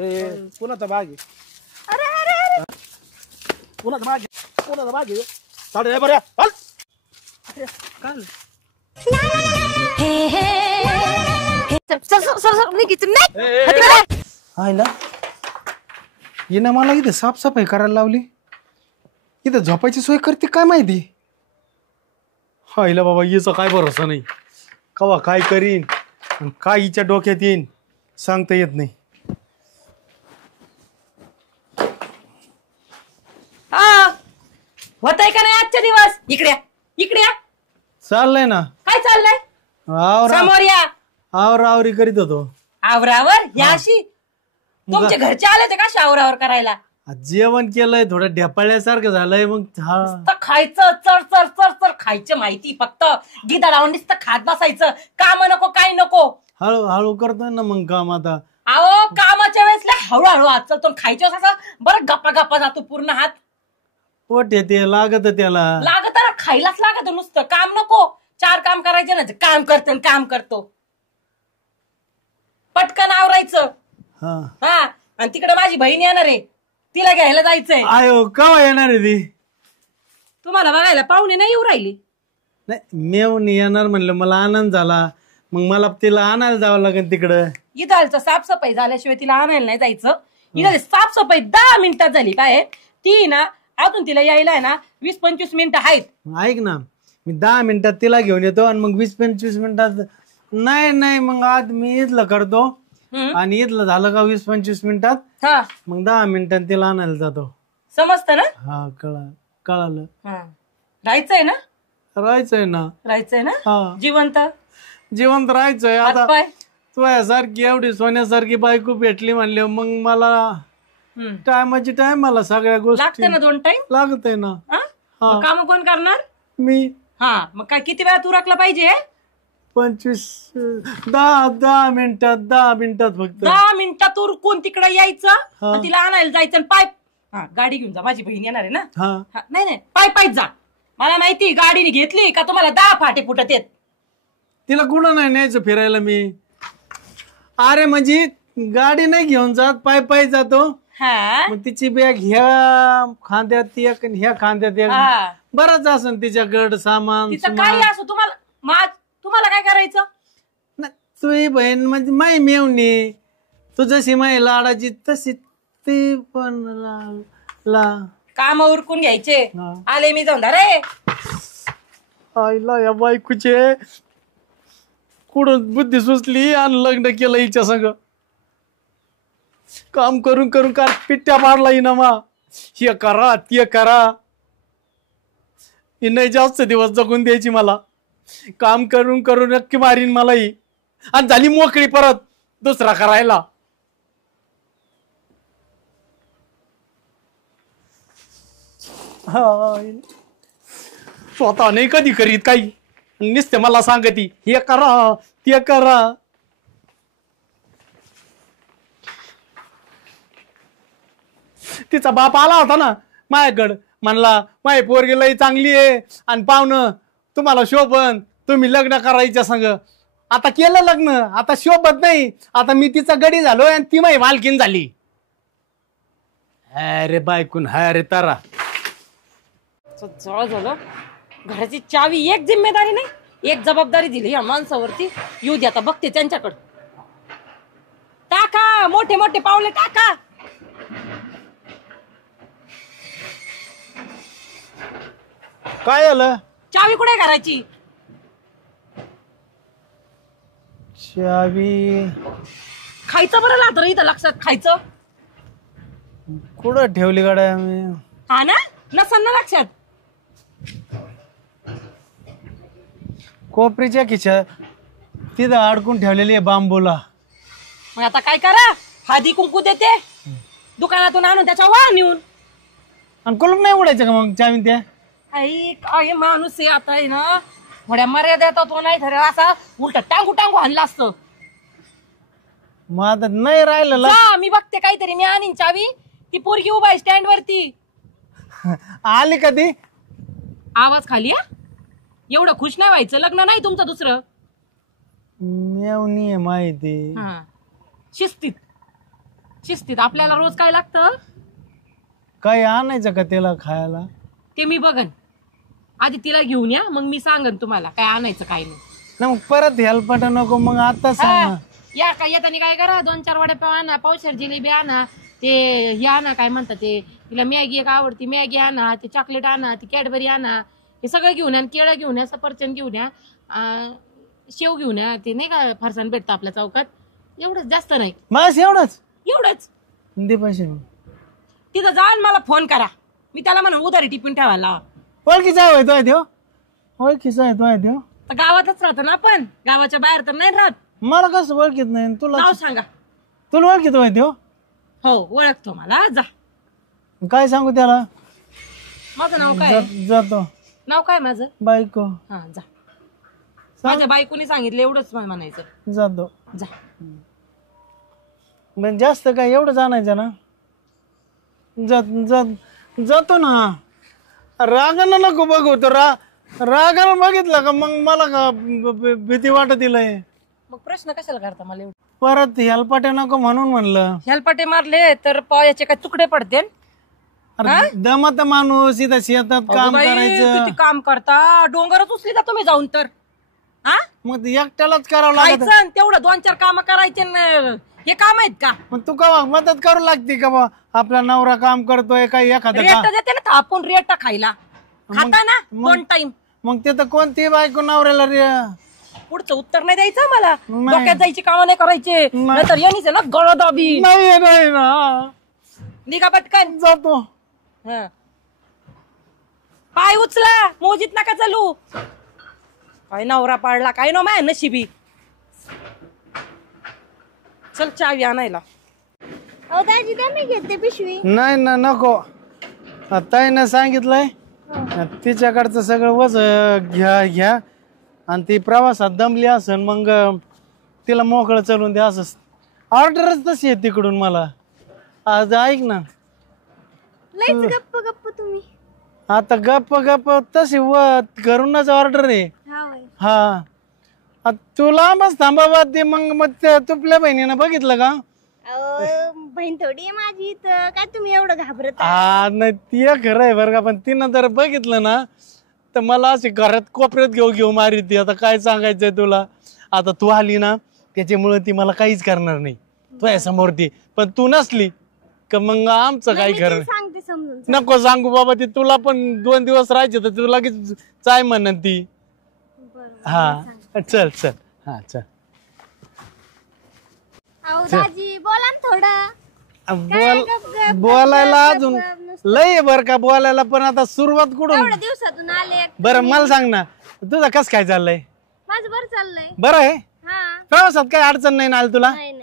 कोणाचा भाग आहे? अरे अरे अरे कोणाचा भाग आहे? कोणाचा भाग आहे? साडे बऱ्या काल सर निघितून नाही आयला येणं मला इथे साफसफाई करायला लावली. इथं झोपायची सोय करते काय माहिती. आईला बाबा हिचा काय भरोसा नाही. कवा काय करीन आणि काय हिच्या डोक्यात येईन सांगता येत नाही. होतय का नाही आजच्या दिवस? इकडे इकडे चाललंय ना. काय चाललंय? समोर या. आवरावरी करीत होतो. आवरावर याशी तुमचे घरचे आले होते का शावरावर करायला? जेवण केलंय थोडं ढेपाळ्यासारखं झालंय. मग खायचं चर चर चर चर खायचं माहिती. फक्त गिदा लावून नुसतं खात बसायचं. काम नको काय नको. हळूहळू करतोय ना मग काम. आता अहो कामाच्या वेळेस हळूहळू हात चालतो. खायच्या वेळेस असं बरं गप्पा गप्पा जातो पूर्ण हात. पोट येते लागत त्याला. लागत ना खायलाच लागत नुसतं. काम नको. 4 काम करायचे ना. काम करतो काम करतो. पटकन आवरायचं. हा आणि तिकडे माझी बहीण येणार आहे. तिला घ्यायला जायचंय. आयो केव्हा येणार आहे ती? तुम्हाला बघायला पाहुणे नाही येऊ राहिली. नाही मेवून येणार म्हणलं मला आनंद झाला. मग मला तिला आणायला जावं लागेल तिकडं. इथं साफसफाई झाल्याशिवाय तिला आणायला नाही जायचं. इथं साफसफाई 10 मिनिटात झाली. काय ती ना अजून तिला यायला आहे ना 20-25 मिनिटं आहेत. ऐक ना मी 10 मिनिटात तिला घेऊन येतो आणि मग 20-25 मिनिटात नाही मग आज मी इथलं करतो आणि इथलं झालं का 20-25 मिनिटात मग 10 मिनिटात तिला आणायला जातो. समजतं ना? हा कळालं. राहायचंय ना? राहायचंय ना. राहायचंय ना? जिवंत राहायचंय. आता तुझ्यासारखी एवढी सोन्यासारखी बायको भेटली म्हणले मग मला टायमाची टाइम मला सगळ्या गोष्टी लागते ना. 2 टाइम लागतंय ना. काम कोण करणार? मी. मग काय किती वेळा तू राखला पाहिजे? 10 मिनिटात फक्त. 10 मिनिटात उरकून तिकडे यायचं. तिला आणायला जायचं. पाय गाडी घेऊन जा. माझी बहीण येणार आहे ना. नाही पाय जा. मला माहिती गाडीने घेतली का तुम्हाला 10 फाटे फुटत येत. तिला कुठं नाही न्यायचं फिरायला मी. अरे म्हणजे गाडी नाही घेऊन जात पाय जातो. मग तिची बॅग ह्या खांद्यात एक ह्या खांद्यात एक बराच असं तिच्याकडं सामान. काही असो तुम्हाला काय करायचं? तुझी बहीण म्हणजे माई मेवणी. तू जशी माई लाडाची तशी ती पण काम उरकून घ्यायचे. आले मी जाऊन रे. आईला या बायकोचे कुठून बुद्धी सुचली आणि लग्न केलं हिच्या संग. काम करून करून का पिट्ट्या मारला हिना मा. हे करा ते करा. ही नाही जास्त दिवस जगून द्यायची मला. काम करून करून नक्की मारीन मला ही. आणि झाली मोकळी परत दुसरा करायला. स्वतः नाही कधी करीत काही. नुसते मला सांगती हे करा ते करा. तिचा बाप आला होता ना माझ्याकडं. म्हणला माझी पोरगी लई चांगली आहे आणि पाहुणं तुम्हाला शोभन. तुम्ही लग्न करायच्या संग. आता केलं लग्न. आता शोभत नाही. आता मी तिचा गडी झालो आणि ती माझी मालकीन झाली. अरे बायकून रे तारा. जवळ झालं. घराची चावी एक जिम्मेदारी नाही. एक जबाबदारी दिली या माणसावरती. येऊ दे आता बघते त्यांच्याकडे. टाका मोठे मोठे पावले टाका. काय झालं? चावी कुठे करायची? चावी खायचं बरं लागतं इथं लक्षात. खायचं कुठं ठेवली गाड्या मी. हा ना नसन ना लक्षात. कोपरीच्या खिशात तिथं अडकून ठेवलेली आहे बांबूला. मग आता काय करा? हळदी कुंकू देते दुकानातून आणून त्याच्या वाळ नेऊन. आणि कुलूप नाही उडायचं का मग चावी त्या? आई काय माणूस आहे आता आहे ना. थोड्या मर्यादा तो नाही ठरला असा उलट टांगू आणला असतं. मग आता नाही राहिलं. मी बघते काहीतरी. मी आणीन चावी. ती पोरगी उभा आहे स्टँड वरती. आली का ती? आवाज खाली. एवढं खुश नाही व्हायचं. लग्न नाही तुमचं दुसरं. मेवणी आहे माहिती. शिस्तीत शिस्तीत. आपल्याला रोज काय लागतं काही आणायचं का त्याला खायला? ते मी बघन. आधी तिला घेऊन या, मग मी सांगन तुम्हाला काय आणायचं काय नाही. ना मग परत हेल्पट नको, मग आता सांग ना. या काय येताना काय करा, 2-4 वडेपाव आणा, पावशेर जिलेबी आणा, ते हे आणा काय म्हणतात ते, तिला मॅगी एक आवडती मॅगी आणा, ते चॉकलेट आणा, ती कॅडबरी आणा, हे सगळं घेऊन या. केळं घेऊन या, सफरचंद घेऊन या, शेव घेऊन या, ते नाही का फरसाण भेटतं आपल्या चौकात. एवढंच, जास्त नाही. बस एवढंच. दे पैसे. तिथं जाऊन मला फोन करा, मी त्याला म्हणून उधारी टिपून ठेवायला लावा. ओळखीचा आहे तो देव, ओळखीचा आहे तो देव. तर गावातच राहतो ना आपण, गावाच्या बाहेर तर नाही राहत. मला कसं ओळखीत नाही तुला? नाव सांगा. तुला ओळखीत आहे देव? हो ओळखतो मला. जा. काय सांगू त्याला? माझं नाव काय? जातो. नाव काय माझं? बायको. हा जा. माझ्या बायकोनी सांगितलं एवढंच म्हणायचं. जातो. जा. पण जास्त काय एवढं जाणायचं ना? जातो ना. रागानं नको बघू. तर रागानं बघितलं का मग मला का भीती वाटत लय. मग प्रश्न कशाला करता मला एवढं? परत हेलपाटे नको म्हणून म्हणलं. हेलपाटे मारले तर पायाचे काय तुकडे पडते. दमत माणूस इथं शेतात काम करायचं. किती काम करता, डोंगरच उचली जा तुम्ही जाऊन तर. हा मग एकट्यालाच करावं लागत. खायचं तेवढं 2-4 काम करायचे हे काम आहेत का? मग तू का मदत करू लागते का बा? आपला नवरा काम करतोय काही एखादं रेट देते ना आपण रेट खायला खाता ना 2 टाइम. मग ते तर कोणती बायको नवऱ्याला पुढचं उत्तर नाही द्यायचं मला. डोक्यात जायची कामं नाही करायचे, नाहीतर यांनीच ना गळ दाबी. नाही ना. निघा पटकन. जातो. पाय उचला, मोजीत नका चालू. काय नवरा पाडला काय नो माय नशिबी. चल चावी आणायला. दाजी द्या, मी घेते पिशवी. नाही ना नको. ताईनं सांगितलंय तिच्याकडचं सगळं वज घ्या आणि ती प्रवासात दमली असन मग तिला मोकळं चलून द्या. असं ऑर्डरच तशी आहे तिकडून मला. आज ऐक ना, लयच गप्प गप्प तुम्ही. आता गप्प तशी घरूनच ऑर्डर आहे. हा तुला मग थांबावा ते. मग तुपल्या बहिणीनं बघितलं का? बहीण थोडी आहे माझी, तर काय तुम्ही एवढं घाबरत? नाही ती खरं आहे बरं का, पण तिनं जर बघितलं ना तर मला अशी घरात कोपऱ्यात घेऊ मारी ती. आता काय सांगायचंय तुला. आता तू आली ना त्याच्यामुळे ती मला काहीच करणार नाही तुझ्या समोर ती. पण तू नसली का मग आमचं काय खरं. सांगते समजून. नको सांगू बाबा, ती तुला पण 2 दिवस राहायचे तर तू लगेच चाय म्हणन ती. हा चल. हा चल. दाजी बोला ना थोडं. बोलायला अजून लय बर का बोलायला, पण आता सुरुवात कुठून? एवढ्या दिवसातून आले. बरं मला सांग ना, तुझं कस काय चाललंय? माझं बरं चाललंय. बरं आहे. हा. प्रवासात काय अडचण नाही ना आली तुला? नाही.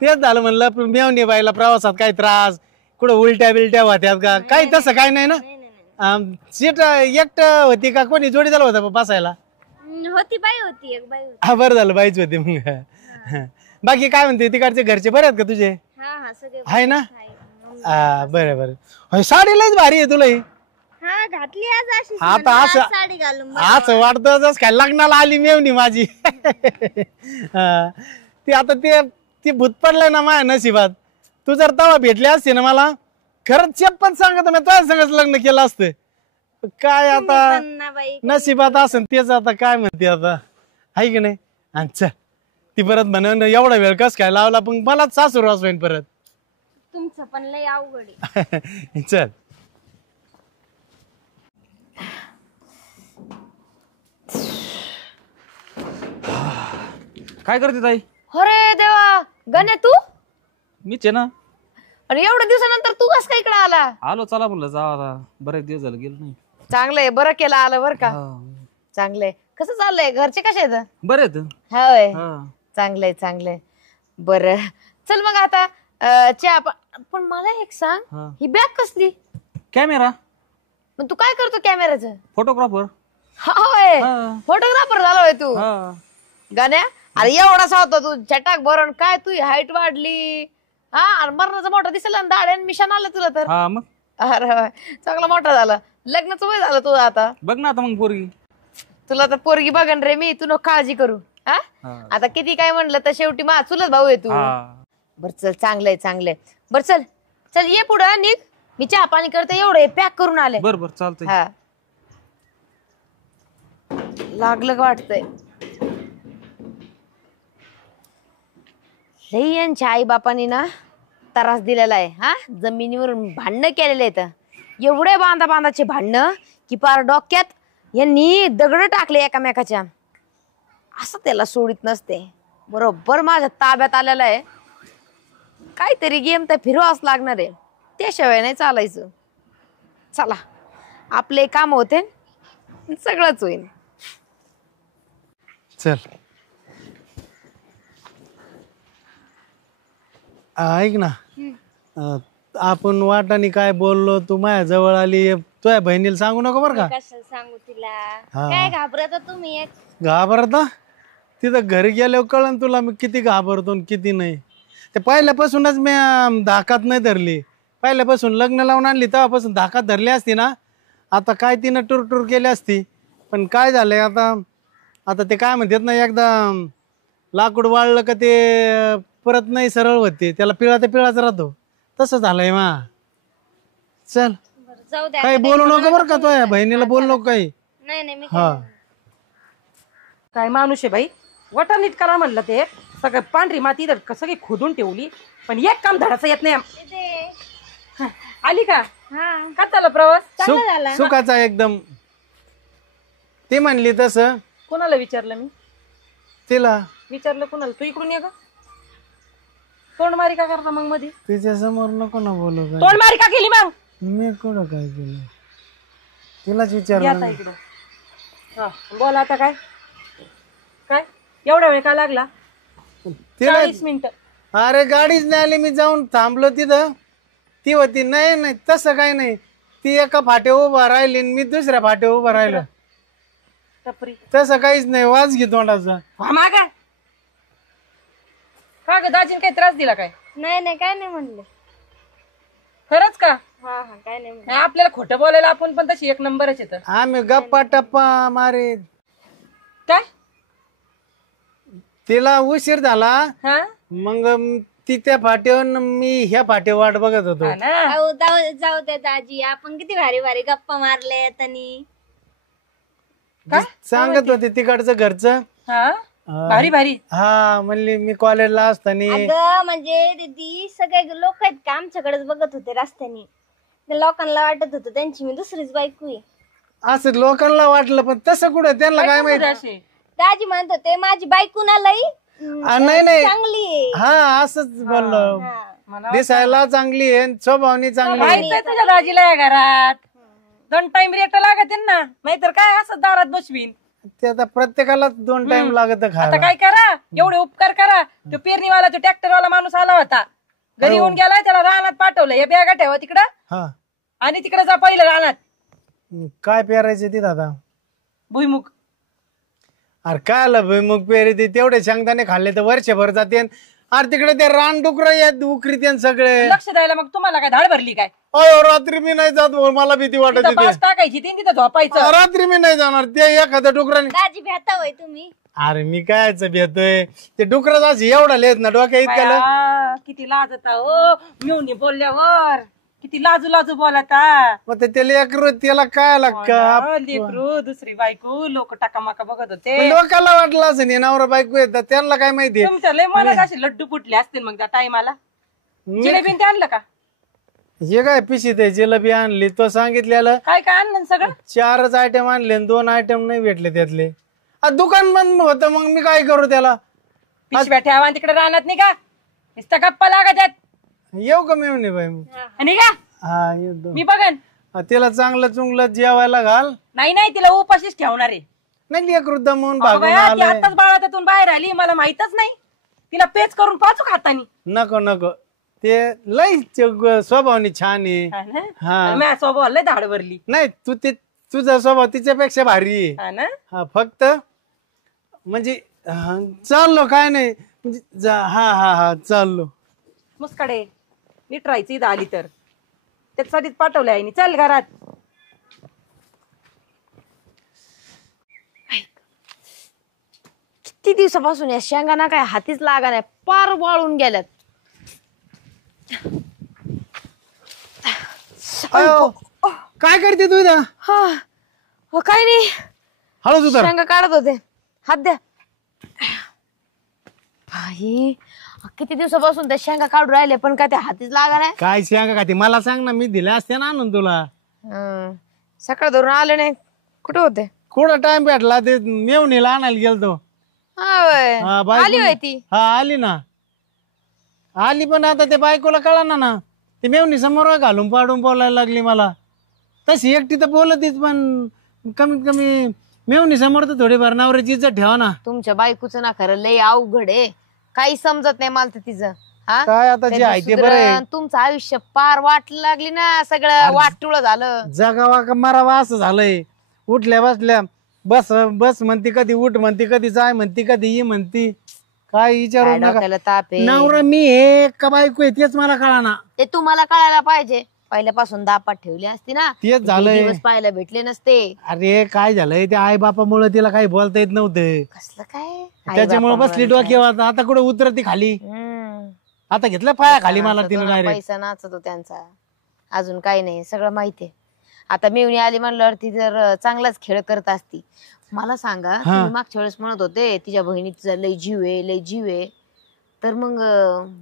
तेच झालं म्हणलं. मेवणी बाईला प्रवासात काय त्रास, कुठं उलट्या बिलट्या होत्यात का? काही तसं काय नाही ना. सीट एकट होती का कोणी जोडी झालं होतं बसायला? होती बाई होती, एक बाई होती. हा बरं झालं, बाईच होती. मग बाकी काय म्हणते, तिकडचे घरचे बरे आहेत का तुझे? हा सगळे आहे ना. बरं साडी लयच भारी आहे तुला ही. हा घातली आज अशी. आता असं साडी घालून असं वाटतं जस काय लग्नाला आली मेवणी माझी. ती आता ती भूत पडलंय ना माझ्या नशिबात. तू जर तवा भेटली असते ना मला, खरंच चप्पन सांगत मी तुझ्या संगच लग्न केलं असतं. काय आता नशिबात असेल तेच. आता काय म्हणते आता, आहे की नाही. अच्छा ती परत म्हणून एवढा वेळ कस काय लावला, पण मलाच सासूरवास होईन परत. तुमचं पण लय अवघड आहे. चल. काय करते ताई? अरे देवा, गण्या तू? मीच आहे ना. आणि एवढ्या दिवसानंतर तू कस काय इकडे आला? आलो, चला म्हणलं जा आता, बरेच दिवस झालं गेलो नाही. चांगलंय, बरं केलं आलं बरं का. चांगलंय. कसं चाललंय, घरचे कसे आहेत? बरे आहेत. होय, चांगलंय. बरं चल मग आता चहा पण मला एक सांग, ही बॅग कसली? कॅमेरा. मग तू काय करतो कॅमेराचं? फोटोग्राफर. होय, फोटोग्राफर झालोय तू. गाण्या, अरे एवढासा होता तू चटाक भरून, काय तू हाईट वाढली. हा, आणि मरणाचा मोठा दिसला, दाड्यान मिशन आलं तुला तर. मग अरे चांगला मोठा झाला. लग्नाचं वय झालं तुझं आता. बघ ना आता मग पोरगी. तुला तर पोरगी बघन रे मी, तू नको काळजी करू. हा आता किती काय म्हणलं तर शेवटी चुलत भाऊ आहे तू. बर चल, चांगलंय चांगलंय. बर चल चल, ये पुढं निघ. मी चहा पाणी करते, एवढे पॅक करून आले. बर बर चालतंय. हा, लागलं का वाटतंय. लई यांच्या आई बापानी ना त्रास दिलेला आहे. हा, जमिनीवरून भांडणं केलेले आहेत, एवढे बांधाचे भांडणं की पार डोक्यात यांनी दगड टाकले एकामेकाच्या. असं त्याला सोडित नसते. बरोबर माझ्या ताब्यात आलेला आहे. काहीतरी गेम तर फिरवाच लागणार आहे, त्याशिवाय नाही चालायचं. चला, आपले काम होते, सगळंच होईल. चल ऐक ना, आपण वाटाने काय बोललो, तू माझ्या जवळ आली, तुझ्या बहिणीला सांगू नको बरं का. कशाला सांगू तिला? हा. काय घाबरता तुम्ही एक? घाबरता? तिथं घरी गेल्यावर कळन तुला मी किती घाबरतो आणि किती नाही. ते पहिल्यापासूनच मी धाकात नाही धरली. पहिल्यापासून लग्न लावून आणली तेव्हापासून धाकात धरली असती ना, आता काय तिनं टूर केली असती. पण काय झालंय आता, आता ते काय म्हणतात ना, एकदा लाकूड वाळलं का ते परत नाही सरळ होते, त्याला पिळा ते पिळाच राहतो. तसं झालंय मा. चल, बरं, जाऊ द्या. काही बोलू नको बरं का, तो बहिणीला बोलू नको काही. नाही नाही, मी हा, काय माणूस आहे बाई. वटा नीट करा म्हणलं ते सगळं पांढरी माती इथं सगळी खोदून ठेवली, पण एक काम धडाचं येत नाही. ते आली का? हा, का चालला प्रवास? सुखाचा एकदम. ती म्हणली तसं. कोणाला विचारलं मी? तिला विचारलं कोणाला? तू इकडून ये ग. तोंडमारी का करता मग मध्ये? तिच्या समोर नको ना बोलू काय. तोंडमारी का केली मग? मी कुठं काय केलं, तिलाच या विचारलं. आता इकडं. हा, बोल आता. काय काय एवढा वेळ का लागला? तिला 40 मिनिटं. अरे गाडीच नाही आली, मी जाऊन थांबलो तिथं. ती होती. नाही नाही, तसं काही नाही. ती एका फाट्यावर उभा राहिली आणि मी दुसऱ्या फाट्यावर उभा राहिलो. टपरी तसं काहीच नाही. वाज घे तोंडाचा. मागा का ग? दाजीने काही त्रास दिला काय? नाही नाही, काय नाही म्हणले. खरंच का? हा हा, काय नाही म्हणले. नाही, आपल्याला खोटं बोलायला आपण पण तशी एक नंबरच येतं. आम्ही गप्पा टप्पा मारे. काय? तिला उशीर झाला, हा मग ती त्या फाट्यावर मी ह्या फाट्यावर वाट बघत होतो. हा ना. अहो, जाऊ द्या दाजी, आपण किती भारी भारी गप्पा मारलेत. आणि सांगत होते तिकडचं घरचं. हा, भारी भारी. हा, म्हणली मी कॉलेजला असताना. अगं म्हणजे दीदी, सगळे लोक आहेत का आमच्याकडेच बघत होते रस्त्याने. त्या लोकांना वाटत होतं त्यांची मी दुसरीच बायको आहे. असं लोकांना वाटलं, पण तसं कुठं, त्यांना काय माहिती. असे दाजी म्हणत होते माझी बायको ना लई नाही नाही, चांगली आहे. हा असंच बोललो. हा. दिसायला चांगली आहे, स्वभावनी चांगली आहे. माहित आहे तुझ्या दाजीला या घरात 2 टाइम रेट लागत ना, नाहीतर काय असं दारात बसवीन. ते आता प्रत्येकाला 2 टाइम लागत आता खायला. काय करा, एवढे उपकार करा. तो पेरणीवाला, तो ट्रॅक्टरवाला माणूस आला होता, घरी येऊन गेलाय, त्याला रानात पाठवलं. हे बॅगा ठेवा तिकडं हा, आणि तिकडे जा पहिलं रानात. काय पेरायचे तिथं आता? भुईमुग. अरे काय आलं मग पेरे ते तेवढे शेंगदाणे खाल्ले तर वर्षभर जाते. अरे तिकडे ते रान डुकर येत उकरीते सगळे. लक्ष द्यायला मग तुम्हाला काय धाड भरली काय? अयो, रात्री मी नाही जात भाऊ, मला भीती वाटत तिथं होती. बास टाकायची ती, तिथं झोपायचं. रात्री मी नाही जाणार. ते एखाद्या डुकराने. दाजी भेटा होय तुम्ही. अरे मी कायच भेटतोय, ते डुकराच असे एवढा लेत ना डोक्या इतक्याला. बाया, किती लाजता हो मिळून बोलल्यावर. किती लाजू लाजू बोलता. मग ते लेकरू त्याला काय लागतं. लेकरू दुसरी बायको, लोक टाकामाका बघत होते. लोकांना वाटलं असं नाही नवरा बायको येतात, त्यांना काय माहिती. तुमच्या लय मनात असे लड्डू फुटले असतील मग त्या टायमाला. जिलेबी ते आणलं का? हे काय पिशीत आहे, जिलेबी आणली तो सांगितलेलं. काय काय आणलं सगळं? 4च आयटम आणले आणि 2 आयटम नाही भेटले त्यातले. दुकान बंद होतं, मग मी काय करू त्याला. पिशव्या ठेवा तिकडे राहणार नाही का? नुसता गप्पा लागत. येऊ का मी म्हणे बाई. आणि का हा, येतो. मी बघन. तिला चांगलं चुंगलं जेवायला घाल. नाही नाही, तिला उपाशीच ठेवणार आहे. नाही लेकरू दमून अगं भागून बाया, ती आलाय. आताच बाळातून बाहेर आली, मला माहितच नाही. तिला पेच करून पाचू खातानी. नको नको, ते लई स्वभावनी छान आहे. हा. माझ्या स्वभाव लय धाड भरली. नाही तू ते तुझा स्वभाव तिच्यापेक्षा भारी आहे. हा ना. हा, फक्त म्हणजे चाललो काय नाही म्हणजे हा हा हा चाललो. मुस्काडे नीट राहायचं इथं आली तर. त्याच्यासाठीच पाठवलंय आईनी. चल घरात. किती दिवसापासून या शेंगाना काय हातीच लागा नाही, पार वाळून गेल्यात. अयो, काय करते तू इथं? हा हो काय नाही, हळूच उतर. शेंगा काढत होते. हात द्या. बाई, किती दिवसापासून त्या शेंगा काढून राहिले पण काय ते हातीच लागा नाही. काय सांगा का ते मला सांग ना, मी दिले असते ना आणून तुला. सकाळ धरून आले नाही. कुठे होते? कुठं टाइम भेटला ते मेवणीला आणायला गेलतो. हा होय. हा, बायको- आली होय ती. हा आली ना, आली पण आता ते बायकोला कळा ना ते मेवणी समोर घालून पाडून बोलायला लागली मला. तशी एकटी तर बोलतीच पण कमीत कमी मेवणी समोर तर थोडीफार नवऱ्याची इज्जत ठेवा ना. तुमच्या बायकोचं ना खरं लय अवघड आहे. काही समजत नाही मला तर तिचं. हा काय आता जे आहे ते बरं आहे. सुधरण, तुमचं आयुष्य पार वाट लागली ना, सगळं वाटुळ झालं. जगावा का मरावा असं झालंय. उठल्या बसल्या बस बस म्हणती, कधी उठ म्हणती, कधी जाय म्हणती, कधी ये म्हणती. काय विचारू काय नका. डोक्याला ताप आहे. नवरा मी हे का बायको आहे तेच मला कळा ना. ते तुम्हाला कळायला पाहिजे. पहिल्यापासून दापात ठेवली असती ना, तेच झालंय. दिवस पाहायला भेटले नसते. अरे काय झालंय त्या आई बापामुळे तिला काही बोलता येत नव्हतं. कसलं काय त्याच्यामुळे बसली डोक्यावर. आता कुठे उतरती खाली. आता घेतलं पाया खाली मला तिला डायरेक्ट. पैसा नाचतो त्यांचा. अजून काही नाही, सगळं माहितीये. आता मेवणी आली म्हणल्यावर ती जर चांगलाच खेळ करत असती. मला सांगा, तुम्ही मागच्या वेळेस म्हणत होते तिच्या बहिणीचा लय जीव आहे, लय जीव आहे. तर मग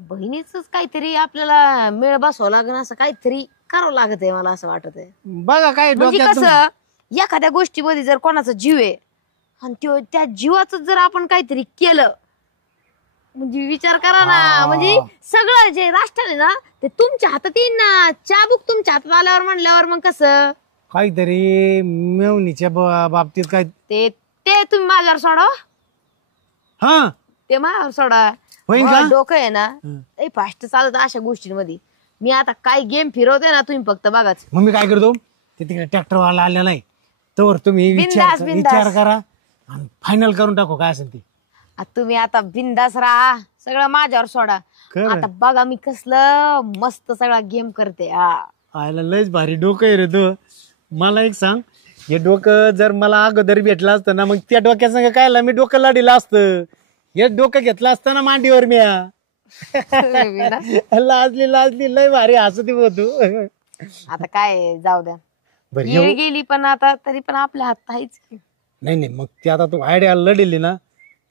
बहिणीच काहीतरी आपल्याला मेळ बसवावं लागेल, असं काहीतरी करावं लागत आहे मला असं वाटत आहे. बघा काय म्हणजे डोक्यात कसं एखाद्या गोष्टीमध्ये जर कोणाचा जीव आहे आणि त्या जीवाचं जर आपण काहीतरी केलं, म्हणजे विचार करा ना, म्हणजे सगळं जे राष्ट्र आहे ना ते तुमच्या हातात येईन ना. चाबूक तुमच्या हातात आल्यावर म्हणल्यावर मग कसं काहीतरी मेवणीच्या बाबतीत काय ते ते तुम्ही माझ्यावर सोडा. हा ते माझ्यावर सोडा. होईन का? मला डोकं आहे ना लई फास्ट चालत अशा गोष्टींमध्ये. मी आता काय गेम फिरवते ना, तुम्ही फक्त बघाच. मग मी काय करतो, ते तिकडे ट्रॅक्टर वाला आलेला नाही तर तुम्ही बिनधास्त, विचार करा आणि फायनल करून टाकू काय असेल ते. तुम्ही आता बिंदास राहा, सगळं माझ्यावर सोडा. खरं. आता बघा मी कसलं मस्त सगळा गेम करते. आयला लयच भारी डोकं आहे रे तू. मला एक सांग, हे डोकं जर मला अगोदर भेटलं असतं ना, मग त्या डोक्या संग कायला मी डोकं लाडीला असतं. हे डोकं घेतलं असतं ना मांडीवर मी. लाजली लय भारी हसती होतो. आता काय जाऊ द्या, बरं येळ गेली पण आता तरी पण आपल्या हात आहेच की. नाही मग ते आता तू आयडिया लढली ना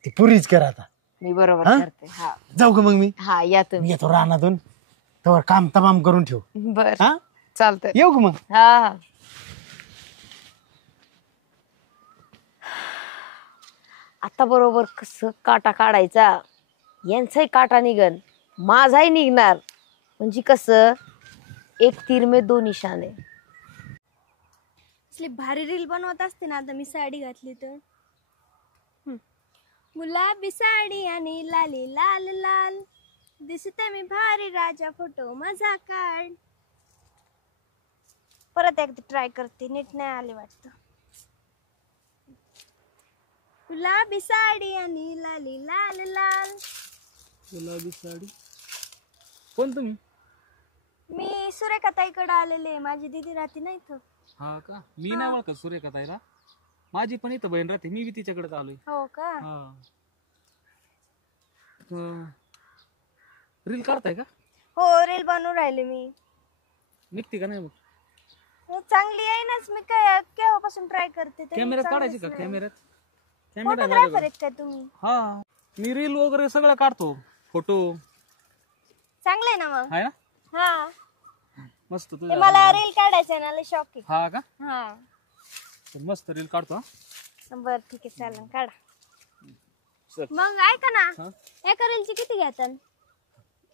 ती पुरीच कर आता. मी बरोबर करते. हा जाऊ का मग मी हा या मी तुम्ही. येतो रानातून, तर काम तमाम करून ठेव. बर हा चालतंय. येऊ का मग. हा आता बरोबर कसं काटा काढायचा, यांचाही काटा निघन, माझाही निघणार. म्हणजे कसं एक तीर में दो निशाने. असली भारी रील बनवत असते ना आता मी साडी घातली तर. गुलाबी साडी आणि लाली लाल लाल, दिसते मी भारी राजा, फोटो मजा काढ. परत एकदा ट्राय करते, नीट नाही आले वाटतं. गुलाबी साडी आणि लाली लाल लाल. गुलाबी साडी. कोण तुम्ही? मी सुरेखाताईकडे आलेले, माझी दीदी राहते ना इथं. हा का? मी नाही ओळखत सुरेखा ताईला. माझी पण इथं बहीण राहते, मी बी तिच्याकडेच आलोय. हो का? हा. रील काढताय का? हो रील बनवून राहिले मी. निघते का नाही मग? हो, चांगली आहे नाच. मी काय केव्हापासून ट्राय करते. तरी कॅमेऱ्यात चांगलीच काढायची का? नाही. कॅमेऱ्यात कॅमेरा आहे फोटोग्राफर माझ्याकडे. आहेत काय तुम्ही? हा, मी रील वगैरे सगळं काढतो. फोटो चांगलं आहे ना मग. आहे ना, हा मस्त. ते तुझ्या मला रील काढायचं ना, लय शौक आहे. हा का? हा तर मस्त रील काढतो. हा. बर ठीक आहे, चालेल काढा. चल. मग ऐका ना, हा? एका रीलची किती घेतात?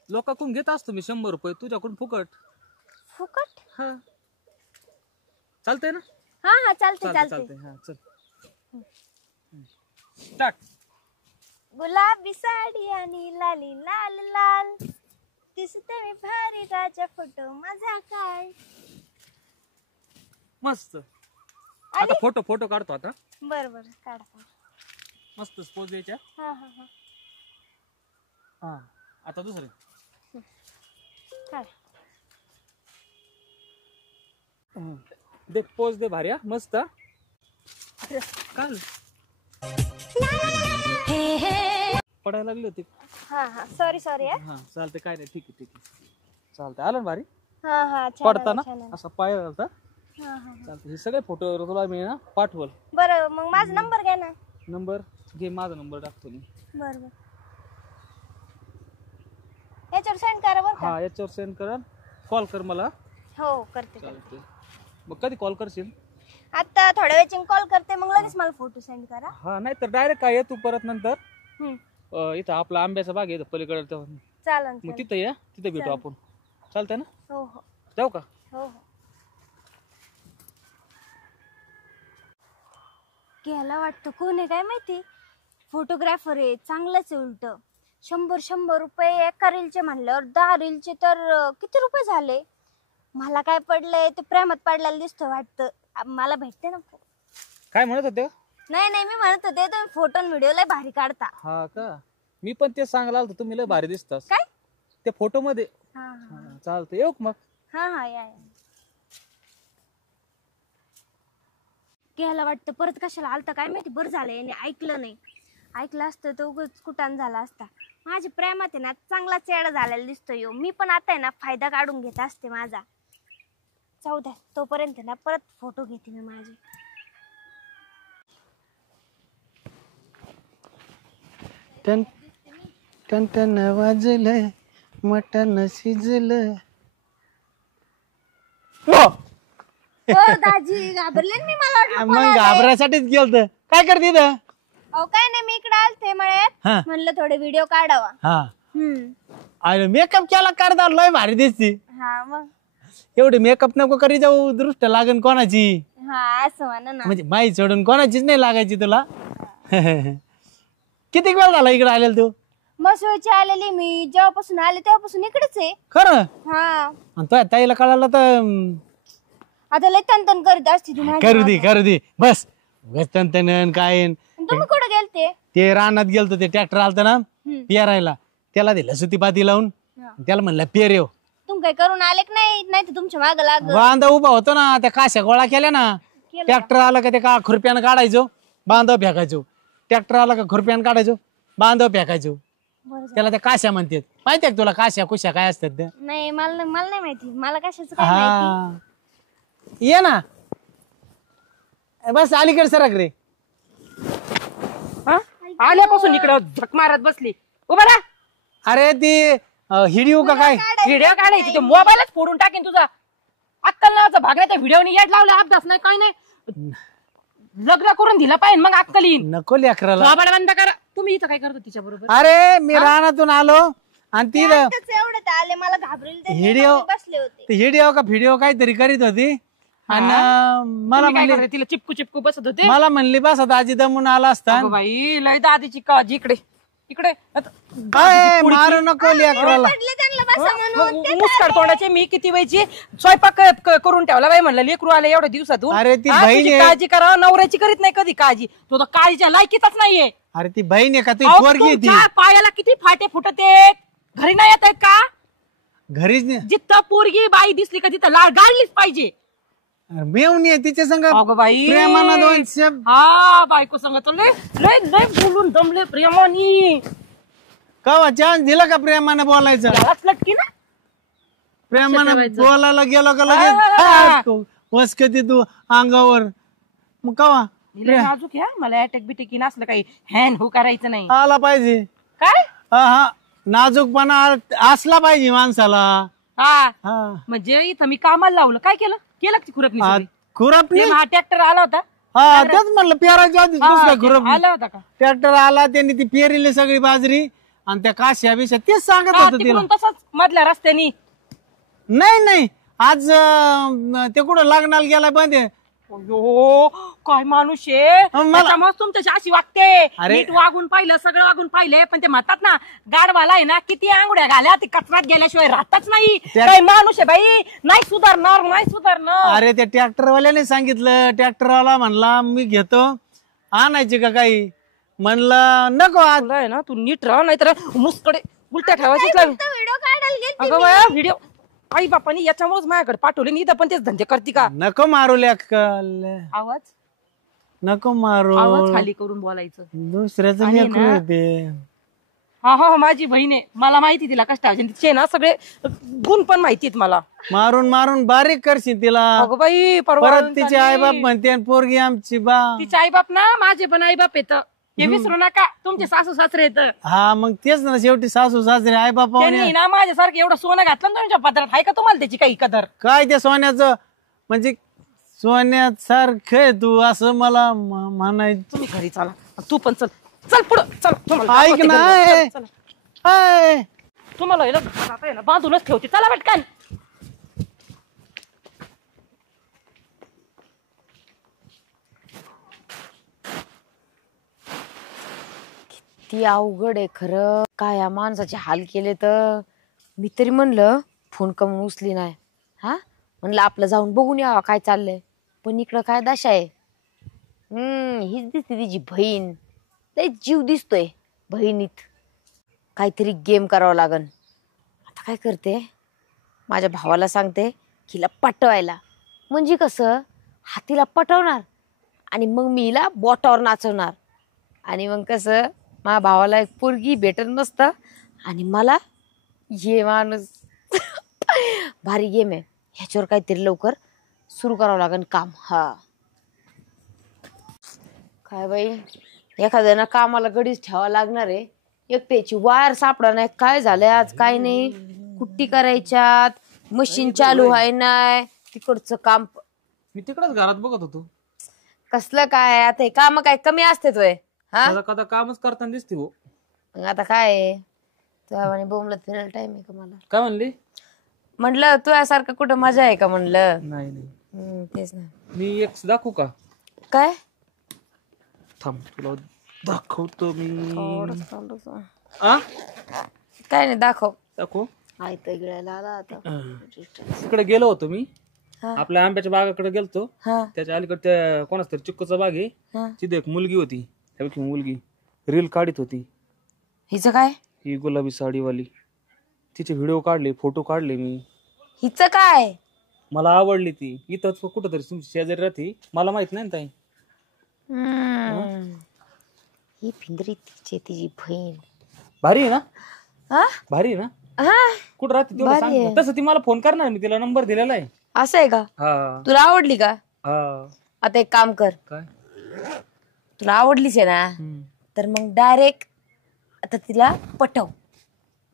लोकांकडून घेत असतो मी 100 रुपये, तुझ्याकडून फुकट. फुकट? हा, चालतंय ना? हा हा चालते चालतंय चालते. चालतंय. हा चल स्टार्ट. गुलाबी साडी आणि लाली लाल लाल, दिसते मी भारी राजा, फोटो माझा काय. मस्त. आता फोटो काढतो आता. बर बर काढा. मस्त पोज द्यायच्या. हा हा हा हा, आता दुसरे. काढा. दे पोज दे भारी. हा मस्त. काल पडायला लागली होती. हा हा सॉरी सॉरी. हा चालते, काय नाही, ठीक आहे चालतंय. आलं ना भारी. हा हा छान पडता आलं, ना छान आलं. असा पाय होता. हा हा चालतं हे सगळे फोटो तुला मी ना पाठवल. बरं मग माझा नंबर घ्या ना. नंबर घे, माझा नंबर टाकतो मी. बरं बरं याच्यावर सेंड करा बरं का. हा याच्यावर सेंड कर, कॉल कर मला. हो करते. चालते. मग कधी कॉल करशील? आता थोड्या वेळची कॉल करते मग लगेच मला फोटो सेंड करा. हा नाही तर डायरेक्ट काय ये तू परत नंतर. हम्म इथं आपला आंब्याचा बाग आहे पलीकडे, चालेल मग चालेल. तिथं या, तिथे भेटू आपण. चालतंय ना? हो हो जाऊ का? हो हो घ्यायला वाटतं कोण आहे काय माहिती. फोटोग्राफर आहे, चांगलंच आहे. उलट 100 रुपये एका रीलचे म्हणल्यावर 10 रीलचे तर किती रुपये झाले. मला काय पडलंय ते प्रेमात पडलेलं दिसतं वाटतं. मला भेटते ना. काय म्हणत होते? नाही नाही मी म्हणत होते तुम्ही फोटो आणि व्हिडिओ लय भारी काढता. हा का? मी पण तेच सांगायला आलतो, तुम्ही लय भारी दिसतास काय? त्या फोटो मध्ये. हा हा चालतं, येऊ का मग? हा हा या घ्यायला वाटतं परत कशाला आलता काय माहिती. बरं झालं याने ऐकलं नाही. ऐकलं असतं तर उगाच कुटाण झाला असता. माझी प्रेमात आहे ना चांगला चेडा झालेला दिसतो यो. मी पण आता आहे ना फायदा काढून घेत असते माझा. जाऊ द्या तोपर्यंत ना परत फोटो घेते मी माझे. टन टन टन वाजलं मटण शिजलं. हो दाजी घाबरले ना मी. मला वाटलं कोण मग आलंय. घाबरायसाठीच गेलत. काय करते इथं? अहो काय नाही मी इकडे आलते मळ्यात हा म्हणलं थोडे व्हिडिओ काढावा. हा अरे मेकअप केला करता लय भारी दिसती. हा मग एवढे मेकअप नको करी जाऊ, दृष्ट लागन कोणाची. हा असं म्हणा ना. म्हणजे माई सोडून कोणाचीच नाही लागायची तुला. किती वेळ झाला इकडे आलेला तू? बस वेळची आलेली मी. जेव्हापासून आले तेव्हापासून इकडेच आहे. खरं? हा आणि तुझ्या ताईला कळालं तर आता लय तन करीत असते ती माझ्या करू दे मागं. करू दे बस. तन काय आणि तुम्ही कुठं गेलते? ते रानात गेलतो, ते ट्रॅक्टर आलत ना हम्म. पेरायला. त्याला दिलं सुती पाती लावून. हा. त्याला म्हणलं पेर येऊ. तुम्ही काय करून आले की नाही? नाही तर तुमच्या माग लाग. बांधा उभा होतो ना, त्या काश्या गोळा केल्या ना. केलं ट्रॅक्टर आला का ते का खुरप्यानं काढायचो, बांधव फेकायचो. ट्रॅक्टर आला का खुरप्यानं काढायचो, बांधव फेकायचो. बरं झालं. त्याला त्या काश्या म्हणतात. माहितीये का तुला काश्या कुश्या काय असतात त्या? नाही मला नाही माहिती. मला कशाचं काय माहिती. हा ये ना बस अलीकडे सरक रे. हा? आल्यापासून इकडं झक मारत बसली. उभा राहा. अरे ती हिडिओ का काय? व्हिडिओ काढायची ते मोबाईलच फोडून टाकेन तुझा. अक्कल नावाचा भागण्याच्या व्हिडिओनी याड लावला. अभ्यास नाही काय नाही. लग्न करून दिलं पाहिजे मग अक्कल येईन. नको लेकराला. मोबाईल बंद करा. तुम्ही इथं काय करता तिच्या बरोबर? अरे मी रानातून आलो आणि ती आताच एवढं ते आले मला घाबरेल ते. व्हिडिओ बसले होते. ती हिडिओ का व्हिडिओ काहीतरी करीत होती आणि मला काय म्हणली करता? तिला चिपकू बसत होते. मला म्हणली बस आता आजी दमून आला असता. अगं बाई लय दादीची काळजी. इकडे इकडे अय, मारू नको लेकराला. म्हटलं चांगलं बसा म्हणून. मुस्काड तोंडाचे. मी किती वेळची स्वयंपाक करून ठेवला बाई. म्हणलं लेकरू आलं एवढ्या दिवसातून. अरे ती हा, बहीण तुझी आहे. काळजी करा. नवऱ्याची करीत नाही कधी काळजी. तो तर काळजीच्या लायकीचाच नाहीये. अरे ती बहीण आहे का ती अहो, पोरगी आहे ती. तुमच्या पायाला किती फाटे फुटते. घरी नाही येत आहेत का? घरीच नाही. जिथं पोरगी बाई दिसली का तिथं लाळ गाळलीच पाहिजे. मेवणी आहे तिच्या संग अगं बाई प्रेमानं 2 शब्द. हा बायको सांगत लय लय लय बोलून दमले प्रेमानी. कवा चान्स दिला का प्रेमानं बोलायचं? यालाच लटकी ना. प्रेमानं बोलायला गेलो का हा, हा. लगेच वसकती तू अंगावर. मग कवा लय नाजूक आहे हा. मला अटॅक बिटेक नसलं काही हॅन हो करायचं नाही. आला पाहिजे. काय हा हा नाजूकपणा असला पाहिजे माणसाला. हा हा म्हणजे इथं मी कामाला लावलं. काय केलं केलं का ती खुरपणी सगळी? खुरपणी. ते हा ट्रॅक्टर आला होता. हा तेच म्हणलं पेरायच्या आधी दुसरा खुरपणी. आला होता का? ट्रॅक्टर आला त्यांनी ती पेरली सगळी बाजरी आणि त्या काश्या बिश्या तेच सांगत हा, होत तिला. तिकडून तसंच मधल्या रस्त्यानी. नाही नाही आज ते कुठं लग्नाला गेला बंद आहे. अयो, काय माणूस आहे. मला- त्याच्यामुळे तुमच्याशी अशी वागते. अरे- नीट वागून पाहिलं सगळं वागून पाहिले पण ते म्हणतात ना गाडवाला आहे ना किती आंगड्या घाल्या ते कचऱ्यात गेल्याशिवाय राहतच नाही. काय माणूस आहे बाई. नाही सुधारणार नाही सुधारणार. अरे त्या ट्रॅक्टरवाल्याने सांगितलं. ट्रॅक्टरवाला म्हणला मी घेतो आणायची का काही. म्हणलं नको आज. तुला आहे ना तू नीट राह नाही तर मुसकडे उलट्या ठेवायचीच लागेल. व्हिडिओ काढायला गेलते. अगं बाया व्हिडिओ आई बापानी याच्यामुळेच माझ्याकडे पाठवले. इथं पण तेच धंदे करते का? नको मारू लेकल. आवाज नको मारू. आवाज खाली करून बोलायचं. दुसऱ्याचं आणि लेकरू ना- होते. हा हा माझी बहीण आहे, मला माहिती तिला कष्टाचे तिचे ना सगळे गुण पण माहितीत मला. मारून मारून बारीक करशील तिला. अगं बाई परवा परत तिचे आई बाप म्हणते आणि पोरगी आमची बा. तिचे आई बाप ना माझे पण आई बाप येत, हे विसरू नका. तुमचे सासू सासरे येत, हा मग तेच ना, शेवटी सासू सासरे आई बाप त्यांनी ना माझ्यासारखं एवढं सोनं घातलं ना तुमच्या पदरात. आहे का तुम्हाला त्याची काही कदर? काय त्या सोन्याचं म्हणजे सोन्यात सारखं तू असं मला म्हणायचं. तुम्ही घरी चला, तू पण चल, चल पुढं चल. तुम्हाला ऐक दाखवते ना, घरी. चला, चला. हाय. तुम्हाला हे ना घरात आहे ना बांधूनच ठेवते. चला पटकन. ती अवघड आहे खरं. काय या माणसाचे हाल केले तर मी तरी म्हणलं फोन कमून उचली नाही. हा म्हणलं आपलं जाऊन बघून यावं काय चाललंय. पण इकडं काय दशा आहे. हीच दिसते तिची बहीण. लय जीव दिसतोय बहिणीत. काहीतरी गेम करावं लागन. आता काय करते, माझ्या भावाला सांगते हिला पटवायला. म्हणजे कसं हातीला पटवणार आणि मग मी हिला बोटावर नाचवणार. आणि मग कसं माझ्या भावाला एक पोरगी भेटत मस्त आणि मला ये माणूस. भारी गेम आहे. ह्याच्यावर काहीतरी लवकर सुरू करावं लागेल काम. हा काय बाई, एखाद्यानं कामाला गडीच ठेवावं लागणार आहे. एक त्याची वायर सापडा नाही. काय झालंय आज काय नाही. कुट्टी करायच्यात, मशीन चालू आहे नाही. तिकडचं काम मी तिकडच घरात बघत होतो. कसलं काय आता, हे काम काय कमी असते तोय. हा कदा कामच करताना दिसते हो. मग आता काय आहे, तुझ्या बोंबला फिरायला टाइम आहे का मला? काय म्हणली? म्हटलं तुझ्यासारखं कुठं मजा आहे का म्हणलं. नाही नाही, तेच ना. मी एक दाखवू का? काय थांब तुला दाखवतो मी. आ? काय नाही दाखव. दाखव. आयतं गिळायला आला आता. तिकडे गेलो होतो मी, हा. आपल्या आंब्याच्या बागाकडे गेलतो. हा त्याच्या अलीकडे त्या कोणाच तरी चिक्कूचा बाग आहे, हा. तिथे एक मुलगी होती. त्यापैकी मुलगी रील काढत होती. हिचं काय? ही गुलाबी साडीवाली. तिचे व्हिडिओ काढले, फोटो काढले मी. हिचं काय? मला आवडली ती. इथंच कुठं तरी तुमची शेजारी राहते, मला माहित नाही ना ताई. ही फिंदरी तिची बहीण. भारी आहे ना? हा भारी आहे ना? हा कुठं राहते तेवढं भारी सांग. आहे. तसं ती मला फोन करणार, मी तिला नंबर दिलेला आहे. असं आहे का? हा तुला आवडली का? हा. आता एक काम कर, काय? तुला आवडलीच आहे ना, तर मग डायरेक्ट आता तिला पटव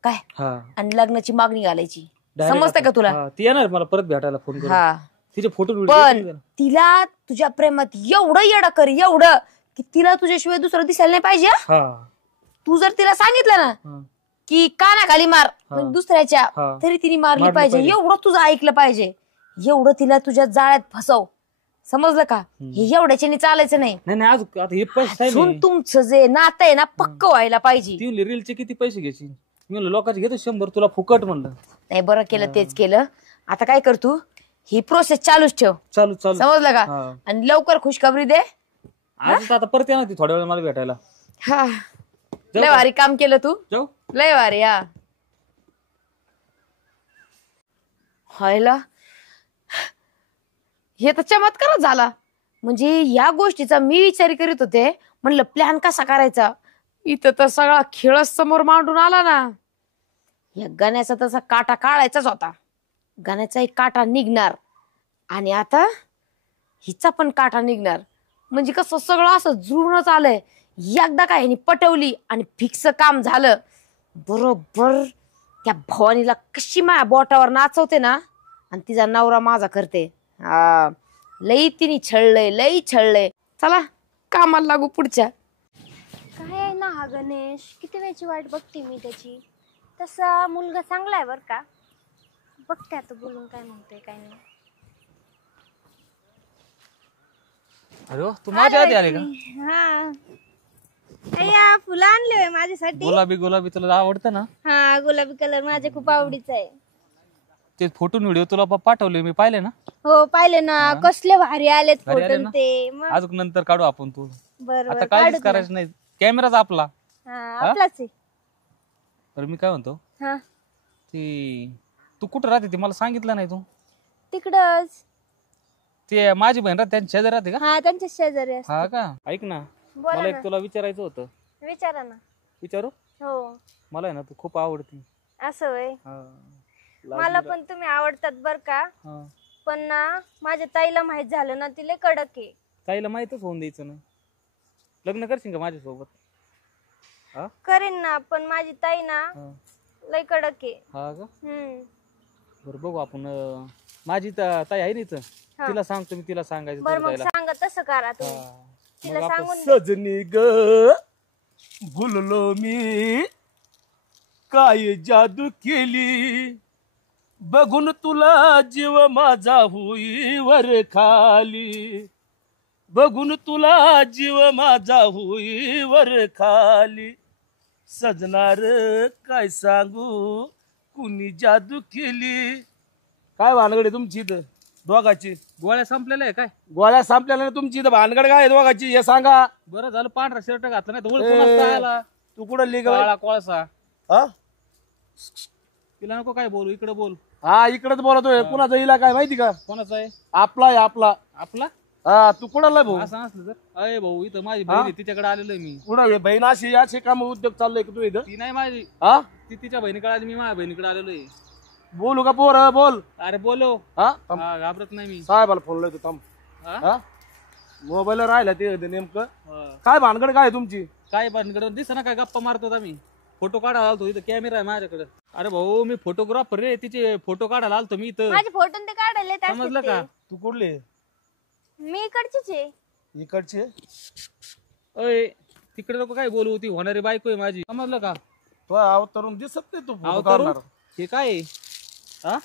काय हा. आणि लग्नाची मागणी घालायची. Direct समजतं का तुला? हा, ती येणार मला परत भेटायला फोन करून. हा तिचे फोटो पण तिला तुझ्या प्रेमात एवढं येडं कर, एवढं की तिला तुझ्याशिवाय दुसरं दिसायला नाही पाहिजे. हा. तू जर तिला सांगितलं ना हा. की कानाखाली मार म्हणजे दुसऱ्याच्या, हा. तरी तिने मारली मारली पाहिजे. पाहिजे. एवढं तुझं ऐकलं पाहिजे. एवढं तिला तुझ्या जाळ्यात फसव. समजलं का? हे एवढ्याच्याने चालायचं नाही. नाही नाही, अजून आता हे पैसे अजून तुमचं जे नातं आहे ना पक्क व्हायला पाहिजे. ती रीलचे किती पैसे घ्यायची? मी म्हणलं लोकांचे घेतो 100, तुला फुकट म्हणलं. नाही बरं केलं, तेच केलं. आता काय कर तू, ही प्रोसेस चालूच ठेव. चालू चालू. समजलं का? हा. आणि लवकर खुशखबरी दे. आज आता परत येणार ती थोड्या वेळ मला भेटायला. हा लय भारी काम केलं तू, जाऊ. लय भारी. हा व्हायला हे तर चमत्कारच झाला. म्हणजे या गोष्टीचा मी विचार करीत होते, म्हणलं प्लॅन कसा करायचा. इथं तर सगळा खेळच समोर मांडून आला ना. या गाण्याचा तसा काटा काढायचाच होता. गाण्याचा एक काटा निघणार आणि आता हिचा पण काटा निघणार. म्हणजे कसं सगळं असं जुळूनच आलंय. एकदा काय ह्यानी पटवली आणि फिक्स काम झालं. बरोबर त्या भवानीला कशी माझ्या बोटावर नाचवते ना आणि तिचा नवरा माझा करते. हा लई तिने छळलंय, लई छळलंय. चला कामाला लागू पुढच्या. काय आहे ना हा गणेश, किती वेळची वाट बघते मी त्याची. तसा मुलगा चांगला आहे बर का. बघते आता बोलून काय म्हणतोय काय नाही. अरे वा, तू माझ्या आधी आले का? हा अय्या, फुलं आणले होय माझ्यासाठी. गुलाबी गुलाबी तुला आवडतं ना? हा गुलाबी कलर माझ्या खूप आवडीचा आहे. ते फोटो व्हिडिओ तुला पाठवले, मी पाहिले ना. हो पाहिले ना, कसले भारी आलेत भारी आले फोटो ना? ते. मग अजून नंतर काढू आपण. तू बरोबर आता काळजीच करायचं नाही, कॅमेराच आपला. हा आपलाच आहे. तर मी काय म्हणतो, हा ती तू कुठं राहते ते मला सांगितलं नाही तू. तिकडच. ते माझी बहीण राहते त्यांच्या शेजारी राहते का? हा त्यांच्या शेजारी असते. हा का? ऐक ना, बोला मला ना. एक तुला विचारायचं होतं. विचारा ना. विचारू? हो मला आहे ना तू खूप आवडती. असं वय. हा. मला पण तुम्ही आवडतात बर का. हा. पण ना माझ्या ताईला माहित झालं ना तिला कडक आहे. ताईला माहितच होऊन द्यायचं ना. लग्न करशील का माझ्यासोबत? हा करेन ना पण माझी ताई ना हा. लय कडक आहे. हा का? हम्म. बरं बघू आपण माझी ताई आहे ना इथं, हा. तिला सांगतो मी, तिला सांगायचं बरं तुझ्या मग ताईला. सांगा तसं करा तुम्ही. हा. तिला मग आपण सांगून द्या. सजनी ग भुललो मी काय जादू केली बघून तुला जीव माझा होई वर खाली बघून तुला जीव माझा होई वर खाली सजनार काय सांगू कुणी जादू केली. काय भानगड तुमची इथं दोघाची? गोळ्या संपलेल्या आहे काय? गोळ्या संपल्याला ना तुमची इथं भानगड काय आहे दोघाची हे सांगा. बरं झालं पांढरा शर्ट घातला, नाही तर ओळखून असता आला. तू कुठं लिग काळा कोळसा. हा तिला नको काय बोलू, इकडे बोल. इकडेच बोलतोय. कुणाचा इला काय माहिती का? कोणाचा आहे? आपला आहे आपला. आपला? हा तू कुणाला भाऊ? असं असलं तर अय भाऊ इथं माझी बहीण आहे, तिच्याकडे आलेलो आहे मी. कुणा बहीण अशी असे काम उद्योग चाललंय का तू इथं? ती नाही माझी, हा ती तिच्या बहिणीकडे आली, मी माझ्या बहिणीकडे आलेलो आहे. बोलू का पोर बोल. अरे बोलो. हा हा, घाबरत नाही मी. साहेबाला फोन लावतो थांब. हा? हा मोबाईल राहिला ते नेमकं हा. काय भानगड काय आहे तुमची? काय भानगड दिस ना, काय गप्पा मारतो आम्ही. फोटो काढायला आलतो, इथं कॅमेरा आहे माझ्याकडे. अरे भाऊ मी फोटोग्राफर रे, तिचे फोटो काढायला आलतो मी इथं. माझे फोटो ते काढले समजलं का? तू कुठले? मी इकडचीच आहे. इकडचे? अय तिकडे नको काय बोलू, ती होणारी बायको आहे माझी. समजलं का? तो अवतरून दिसत नाही तू photo अवतारून? काढणार. हे काय आहे? हा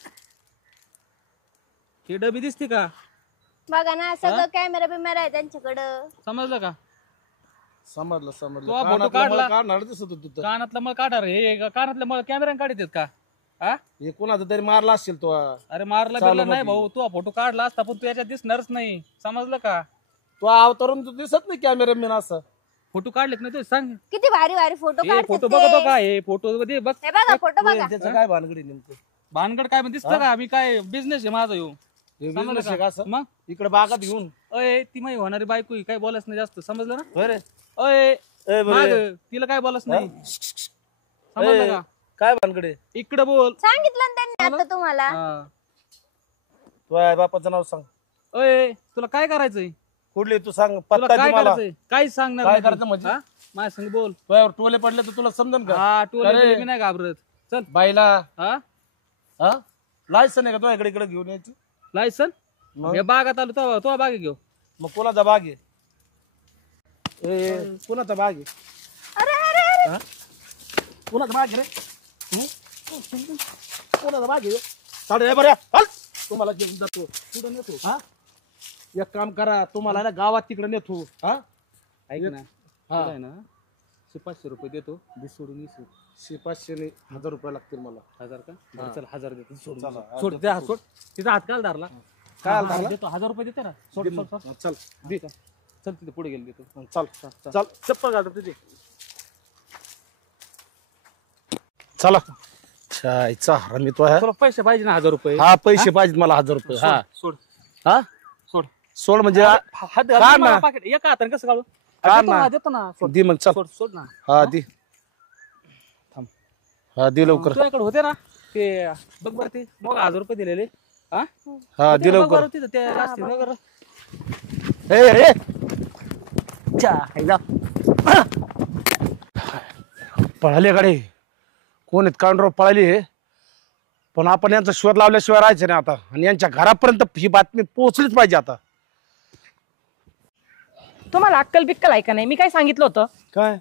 हे डबी दिसते का? बघा ना सगळं कॅमेरा बिमेरा आहे त्यांच्याकडं. समजलं का? समजलं समजलं. तो photo कानातलं काढला. मला काढणार दिसत होतं तिथं. कानातलं मग काढा रे, हे कानातलं मग कॅमेरा काढतात का? हा हे कोणाचा तरी मारला असेल तो. अरे मारला चालू बिरला नाही मध्ये. भाऊ, तू फोटो काढला असता पण तू याच्यात दिसणारच नाही. समजलं का? तो अवतरून तू दिसत नाही कॅमेरा मॅन असं. फोटो काढलेत ना ते सांग. किती भारी भारी फोटो हे फोटो बघतो काढतात का? हे फोटो दे बघ. हे बघा फोटो बघा. त्याचं काय भानगड आहे नेमकं? भानगड काय म्हणते दिसतं का? मी काय बिझनेस आहे माझा ह्यो. हे समजलं business आहे का? का असं? मग इकडे बागात घेऊन अय ती माझी होणारी बायको आहे, काय बोलायच नाही जास्त. समजलं ना? बरे अय बरे माग तिला काय बोलायच नाही. समजलं का? काय भानगड आहे? इकडे बोल. सांगितलं ना त्यांनी आता तुम्हाला. हा. तुझ्या बापाचं नाव सांग. अय तुला काय करायचंय? कुठले तू सांग तुला पत्ता काय दे मला. करायचंय? काहीच सांगणार काय नाही करायचं तू. म्हणजे? हा? माझ्या संग बोल. तुझ्यावर टोले पडले तर तुला समजन का? हा टोले अरे. बिले मी नाही घाबरत. चल. बाईला हा हा लायसन आहे का तुझ्याकडे इकडे घेऊन यायची? लायसन मग? हे बागात आलो तो बाग घेऊ. मग कोणाचा बाग आहे? कोणाचा बाग आहे? अरे अरे अरे हा? कोणाचा बाग आहे रे? हं? कोणाचा बाग आहे? साडे बऱ्या तुम्हाला घेऊन जातो कुठं नेतो. हा एक काम करा, तुम्हाला ना गावात तिकडे नेतो. हा ऐक ना, हा. तुला आहे ना 500 रुपये देतो, वीस सोडून 20. 500 नाही 1000 रुपये लागतील मला. 1000 का? बरं, चल 1000 देतो. सोड चला, सोड द्या, सोड. तिचा हात काल धरला. काय हात हा, धरला? देतो 1000 रुपये देते ना. सोड सोड सोड. चल दे. चल तिथे पुढे गेलो देतो. चल चल. चल चप्पल घालतो तुझी. चला चायचा हरामी तो आहे. तुला पैसे पाहिजे ना 1000 रुपये. हा पैसे पाहिजेत मला 1000 रुपये. हा सोड हा सोड. सोड म्हणजे हात घाल काढ ना ना. पाकिट. एका हाताने कसं काढू? काढ देतो ना. ना, देतो ना. सोड दे मग चल. सोड सोड ना. हा दे. थांब. हा दे लवकर. तुझ्याकडे होते ना ते, बघ बरं ते मग 1000 रुपये दिलेले. हा हा दे बघ लवकर. बरं तिथं ते असतील बघ बरं. ए पळाले गाडी कोण आहेत? कांडरो पळाली हे. पण आपण यांचा शोध लावल्याशिवाय राहायचं नाही आता. आणि यांच्या घरापर्यंत ही बातमी पोहोचलीच पाहिजे आता. तुम्हाला अक्कल बिक्कल आहे का नाही? मी काय सांगितलं होतं? काय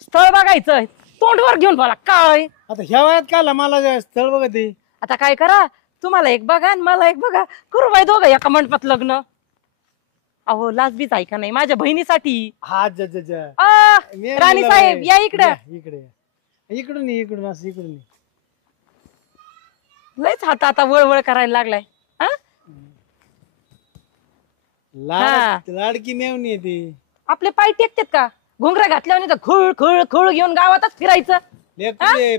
स्थळ बघायचं, तोंडवर घेऊन बोला काय. आता ह्या वयात काय मला स्थळ बघा ते. आता काय करा, तुम्हाला एक बघा आणि मला एक बघा, करू बाई दोघं एका मंडपात लग्न. अहो लाज बीच आहे का नाही माझ्या बहिणीसाठी. हा राणी साहेब या इकडे. इकडे इकडून इकडून असं इकडून. लयच हात आता वळवळ करायला लागलाय. हा? हा. लाडकी मेवणी आहे ती. आपले पाय टेकतात का? घुंगरा घातल्यावर तर खुळ खुळ खुळ घेऊन गावातच फिरायचं.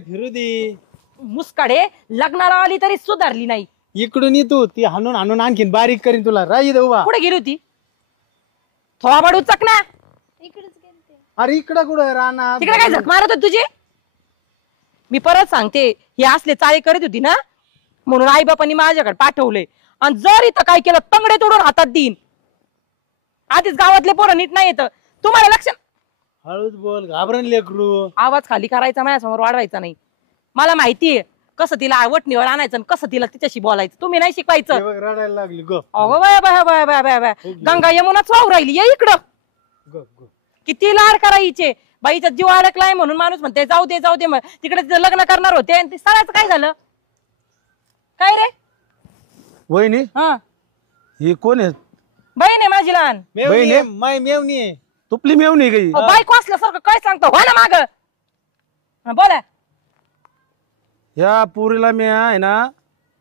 फिरू दे. मुसकाडे लग्नाला आली तरी सुधारली नाही. इकडून येतो ती हाणून हाणून आणखीन बारीक करीन तुला. राही देऊ बा. कुठे गेली होती? थोडा बाड उचक ना. इकडेच गेलते. अरे इकडं कुठं राहणार तिकडे काय झक मारत होती तुझी? मी परत सांगते, हे असले चाळे करत होती ना म्हणून आई बापांनी माझ्याकडे पाठवले. आणि जर इथं काय केलं तंगडे तोडून हातात देईन. आधीच गावातले पोरं नीट नाही येत. तुम्हाला लक्ष. हळूच बोल, घाबरण लेकरू. आवाज खाली करायचा, माझ्यासमोर वाढवायचा नाही. मला माहितीये कसं तिला आवटणीवर आणायचं आणि कसं तिला तिच्याशी बोलायचं. तुम्ही नाही शिकवायचं. रडायला लागली ग. अगो bye bye bye bye bye bye, Ganga यमुनाच वाहू राहिली. ये इकडं. किती लाड करायचे. बाईचा जीव अडकलाय म्हणून माणूस म्हणते जाऊ दे जाऊ दे. तिकडे तिचं लग्न करणार होते आणि स्थळाचं काय झालं? काय रे? वहिनी हा, ही कोण आहे? बहीण आहे माझी लहान. बहीण माय मेवणी आहे. तुपली मेवणी काही बायको असल्यासारखं काय सांगतो? हो ना माग बोला. या पुरीला मी आहे ना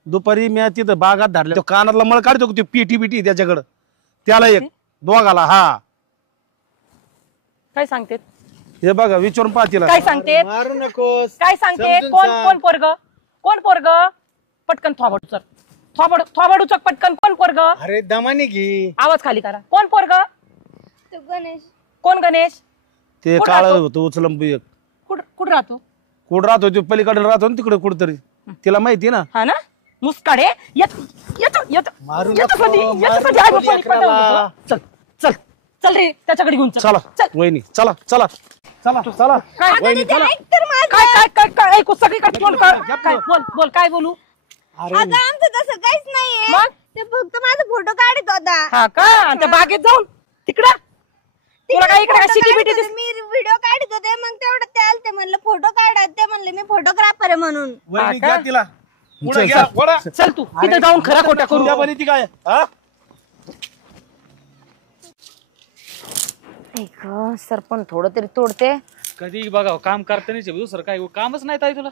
दुपारी मी तिथं बागात धरले. तो कानातला मळ काढतो ती पिटी पिटी त्याच्याकडं. त्याला एक दोघाला. हा काय सांगते? हे बघा विचारून पाहतीला. काय सांगते? मारू नकोस. काय सांगते? कोण पोरग? कोण पोरग? पटकन थोबड उचक. थोबड उचक पटकन. कोण पोरग? अरे दमानी घे. आवाज खाली करा. कोण पोरग? तो गणेश. कोण गणेश? ते कुठं काळ राहतो? होतं उचलंब एक. कुठं राहतो? कुठं राहतो? ते पलीकडे राहतो ना तिकडे कुठतरी. तिला माहिती ना. हा ना, मुस्काडे. मारू चल चल चल रे, त्याच्याकडे घेऊन चल. चला चल. वहिनी चला चला चला चला. काय वहिनी चला. काय काय काय काय ऐकू सगळीकडे तोंड कर. काय बोल बोल, काय बोलू? अरे अगं आमचं तसं काहीच नाहीये. मग? ते फक्त माझा फोटो काढत होता. हा का? आणि त्या बागेत जाऊन तिकडं तुला काय इकडे शिटी बिटी दिस. मी व्हिडिओ काढत होते, मग तेवढं ते आलते म्हणलं फोटो काढत. ते म्हणले मी फोटोग्राफर आहे म्हणून. वहिनी का? घ्या तिला. पुढं चल, घ्या, चल. वळा. चल तू तिथे जाऊन खरा खोटा करू. उद्या बनी ती काय हा? सरपण थोडं तरी तोडते. कधी बघा काम करतानाच आहे, दुसरं काय कामच नाही ताई तुला.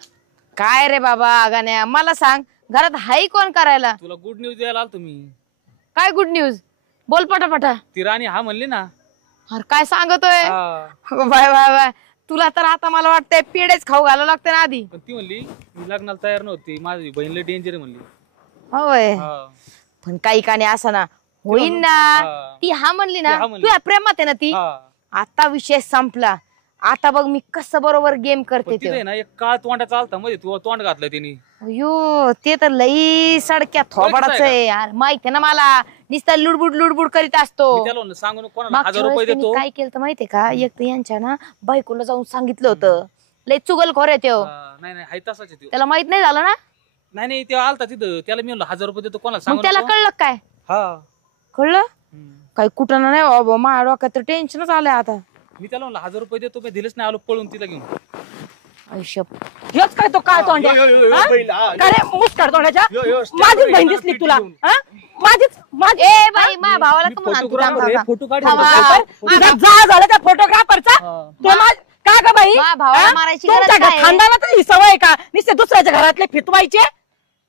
काय रे बाबा गाण्या, मला सांग घरात हाई कोण करायला? तुला गुड न्यूज द्यायला आलो तुम्ही. काय गुड न्यूज? बोल पटापटा. ती राणी हा म्हणली ना. अरे काय सांगतोय? हा. बाय बाय बाय, तुला तर आता मला वाटतंय पेडेच खाऊ घालावं लागतं ना आधी. पण ती म्हणली मी लग्नाला तयार नव्हती, माझी बहीणला डेंजर आहे म्हणली. होय, हा. पण काही काने असं ना होईन ना. हा. ती हा म्हणली ना, ती हा म्हणली. तुझ्या प्रेमात आहे ना ती. हा. आता विषय संपला. आता बघ मी कसं बरोबर गेम करते पण तिथे ते. ना एक काळ तोंडा चालता मध्ये तू तोंड घातलं तिने. अयो ते तर लई सडक्या थोबाडाच आहे यार, माहिती आहे ना मला. नुसता लुडबुड लुडबुड करीत असतो. मी त्याला म्हणलं सांगून कोणाला मागच्या 1000 रुपये वेळेस त्यांनी देतो. काय केलं तर माहितीये का, एक तर यांच्या ना बायकोला जाऊन सांगितलं होतं. लय चुगलखोर आहे त्यो. नाही नाही हाय तसाच आहे त्यो. त्याला माहित नाही झालं ना. नाही नाही ते आलता तिथं, त्याला मी म्हणलं 1000 रुपये देतो कोणाला मग सांगू त्याला नको. कळलं काय? हा. कळलं हम्म. काही कुठं नाही बाबा, माझ्या डोक्यात तर टेन्शनच आलंय आता. मी त्याला म्हणलं 1000 रुपये देतो, मी दिलेच नाही, आलो पळून तिला घेऊन. आयुष्य हेच काय तो काय तोंड्या? काय रे मुस्काड तोंडाच्या? माझीच बहीण दिसली तुला. हा? माझीच ए बाई, माझ्या भावाला मी का म्हणा तू? फोटोग्राफर आहे, फोटो काढ. तुझा जा झाला त्या फोटोग्राफरचा. का ग बाई? माझ्या भावाला हा? मारायची तुमच्या गरज काय? खानदानात ही सवय आहे का? नुसते दुसऱ्याच्या घरातले फितवायचे.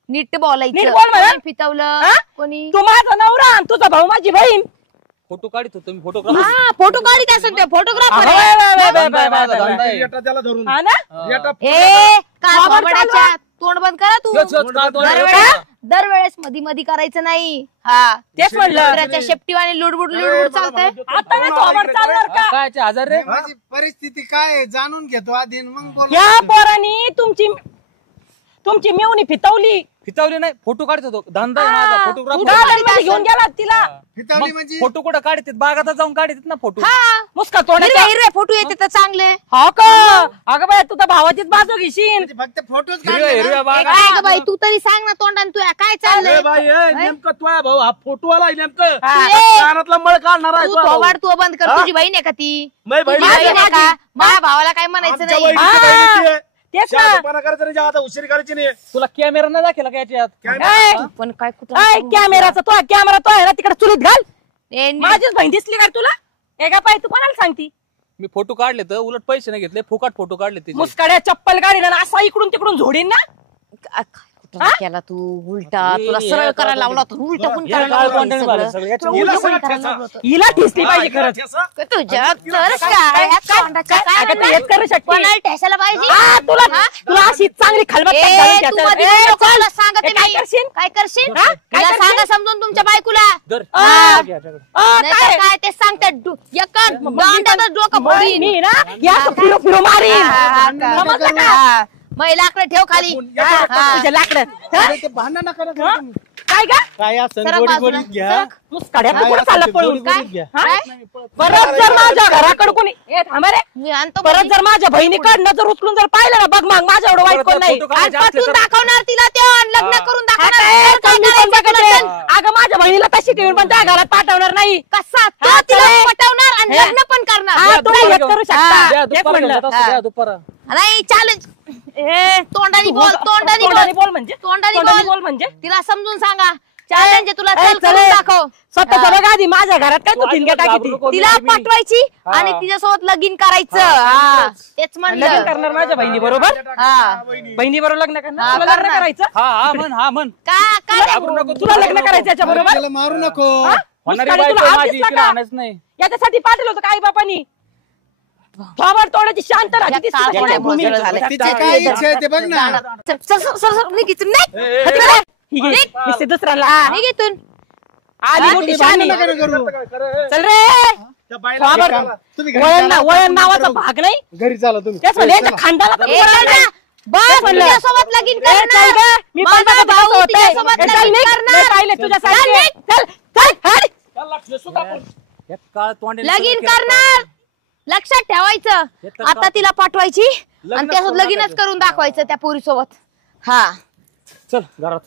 नीट नीट बोलायचं. बोल म्हणा. कोणी फितवलं हा? कोणी? तू माझा नवरा आणि तुझा भाऊ माझी बहीण. फोटो काढत होतो मी, फोटोग्राफर. हा, फोटो काढीत असेल ते फोटोग्राफर. त्याला धरून हा ना? ए काय बाबड्याच्या, तोंड बंद करा तू. दरवेळेस मधी मधी करायचं नाही. हा तेच म्हणलं. दुसऱ्याच्या शेपटीवाने लुडबुड लुडबुड चालतंय. आता ना थोबाड चालणार का? काय 1000 रे? माझी परिस्थिती काय आहे जाणून घेतो आधी मग बोल. या पोरांनी तुमची मेवणी फितवली. फितावली नाही, फोटो काढत होतो. धंदा आहे माझा, फोटोग्राफर. गार्डनमध्ये घेऊन गेला तिला. फितावली म्हणजे फोटो कुठं काढतात, बागात जाऊन काढतात ना फोटो. हा, मुस्का तोंडाच्या. हिरवे हिरवे फोटो येते तर चांगले. हो का? अगं बाय तू तर भावाचीच बाजू घेशील. म्हणजे फक्त फोटोच हिरव्या हिरव्या ए, बागा. काय ग बाई, तू तरी सांग ना तोंडाने तुया काय चाललंय? नेमकं तुझ्या भाऊ हा फोटो आला नेमकं हा. कानातला मळ काढणार आहे तू तुझा भाऊ. थोबाड तू बंद कर. तुझी बहीण आहे का ती? मै बहीण तुझी आहे. बहीण आहे का? माझ्या भावाला काय म्हणायचं आमच्या नाही. बहिणीची बहिणीची आहे. तेच ना. शहाणपणा करायचं नाही, आता उशिरी करायची नाही. तुला कॅमेरा नाही दाखवला का याच्यात? ए, पण काय कुठं ए, कॅमेराचा तो कॅमेरा तो आहे ना तिकडे चुलीत घाल. ए, नीट. माझीच बहीण दिसली का रे तुला? एका पाय तू कोणाला सांगती? मी फोटो काढले तर उलट पैसे नाही घेतले, फुकट फोटो काढले तिचे. मुस्काड्या चप्पल गाडी ना असा इकडून तिकडून झोडीन ना. काय कुठं केला तू उलटा? तुला सरळ करायला लावला होता. उलटा पण हे करायला काय लावलं content सगळं. झालं सगळं? याच्या तुला हिला उलटं पण सगळं करायला ठेचा. लावलं होतं. हिला ठेसली पाहिजे खरंच. तुझ्या तर काय या तोंडाच्या काय का ते हेच करू शकते कोणाला ठेसायला पाहिजे हा, तुला अशी चांगली खलबत ए, घालून तू ठेवतात. मध्ये ए, बोलू नको, चल. तुला सांगते ए, काय मी. करशील? काय करशील हा? काय तुला करशील? सांगा समजून तुमच्या बायकोला धर. आ, घ्या त्याकडे. नाहीतर काय ते सांगतात दांड्यातच डोकं फोडीन. मी ना या फिरो फिरो मारीन समजलं का? महिलाकडे ठेव खाली तुझ्या लाकडं ते भांडण नका ना करू तुम्ही. काय का काय असं सरक गोडी बाजूला. गोडीत घ्या सरक. मुस्काड्या काय कुठं असं चाललं ते पळून गोडी काय गोडीत घ्या. हा? परत जर माझ्या घराकडे कोणी ए, थांबा रे मी आणतो परत घरी. जर माझ्या बहिणीकडनं जर उचलून जर पाहिलं ना बघ मग माझ्या एवढं वाईट परत कोण नाही फोटो आणि काढायचे असले पटवून तर- दाखवणार तिला ते आणि लग्न हा. करून आता दाखवणार ए, तर काय कमी पण करायचं बघत तुला? आहे. अगं माझ्या बहिणीला तशी ठेवून पण त्या घरात पाठवणार नाही कसा तो हा, तिला चल. पटवणार आणि हे. लग्न पण करणार हा, तुम्ही दुपारा हेच घेऊन. करू शकता द्या, तेच दुपारा घेऊन म्हणलं जात असतो, द्या, दुपारा. नाही चॅलेंज तोंडानी बोल तोंडानी तोंडाने बोल बोल म्हणजे तोंडानी तोंडाने बोल बोल म्हणजे तिला समजून सांगा चॅलेंज तुला ए, चल चल करून ए. दाखव स्वतःच्या बघा आधी माझ्या घरात काय तू तू ठिणग्या अजिबात टाकी घाबरू नको. तिला मी- पाठवायची हा. आणि तिच्यासोबत लगीन करायचं हा तेच लग्न म्हणलं करणार माझ्या बहिणी बरोबर हा बहिणी बरोबर लग्न करणार हा, तुला लग्न करणार. करायचं हा हा म्हण हा म्हण काय घाबरू नको, तुला लग्न करायचं याच्या बरोबर त्याला मारू नको होणारी मुस्काडी बायको तुला आहे हात माझी दिसला तिला का? आणायचं नाही याच्यासाठी पाठवलं होतं आई बापानी बाबा तोंडाची शांत राहते ती या सुखाच्या काळात भूमीत. झालं. तिची काय इच्छा आहे ते बघ ना निघ इथून निघ. ए, हा, तिकडे. ही घे, नुसती दुसऱ्याला निघ इथून आली मोठी तुम्ही शानी भांडण नका करू. चल रे त्या बाईला बाबा, घे काम. तुम्ही घरी वळण चला. वळण नावाचा भाग नाही घरी चाला तुम्ही तेच म्हणले चला. याच्या खांदाला तर ए, वळण चल नाही. ना. बस म्हणलं. तुझ्यासोबत लगीन ए, चल करणार गं, मी पण माझा बघा भाऊ कसं होतंय. तिच्यासोबत ए, चल लगीन निघ. करणार. लय पाहिले तुझ्यासाठी चल चल हट. एक काळ तोंडाने लगीन सगळं केलं. करणार लक्षात ठेवायचं हे तर आता का- तिला पाठवायची आणि लग्नच त्यासोबत करून लगीनच टाकायचं. करून दाखवायचं त्या पोरीसोबत हा चल घरात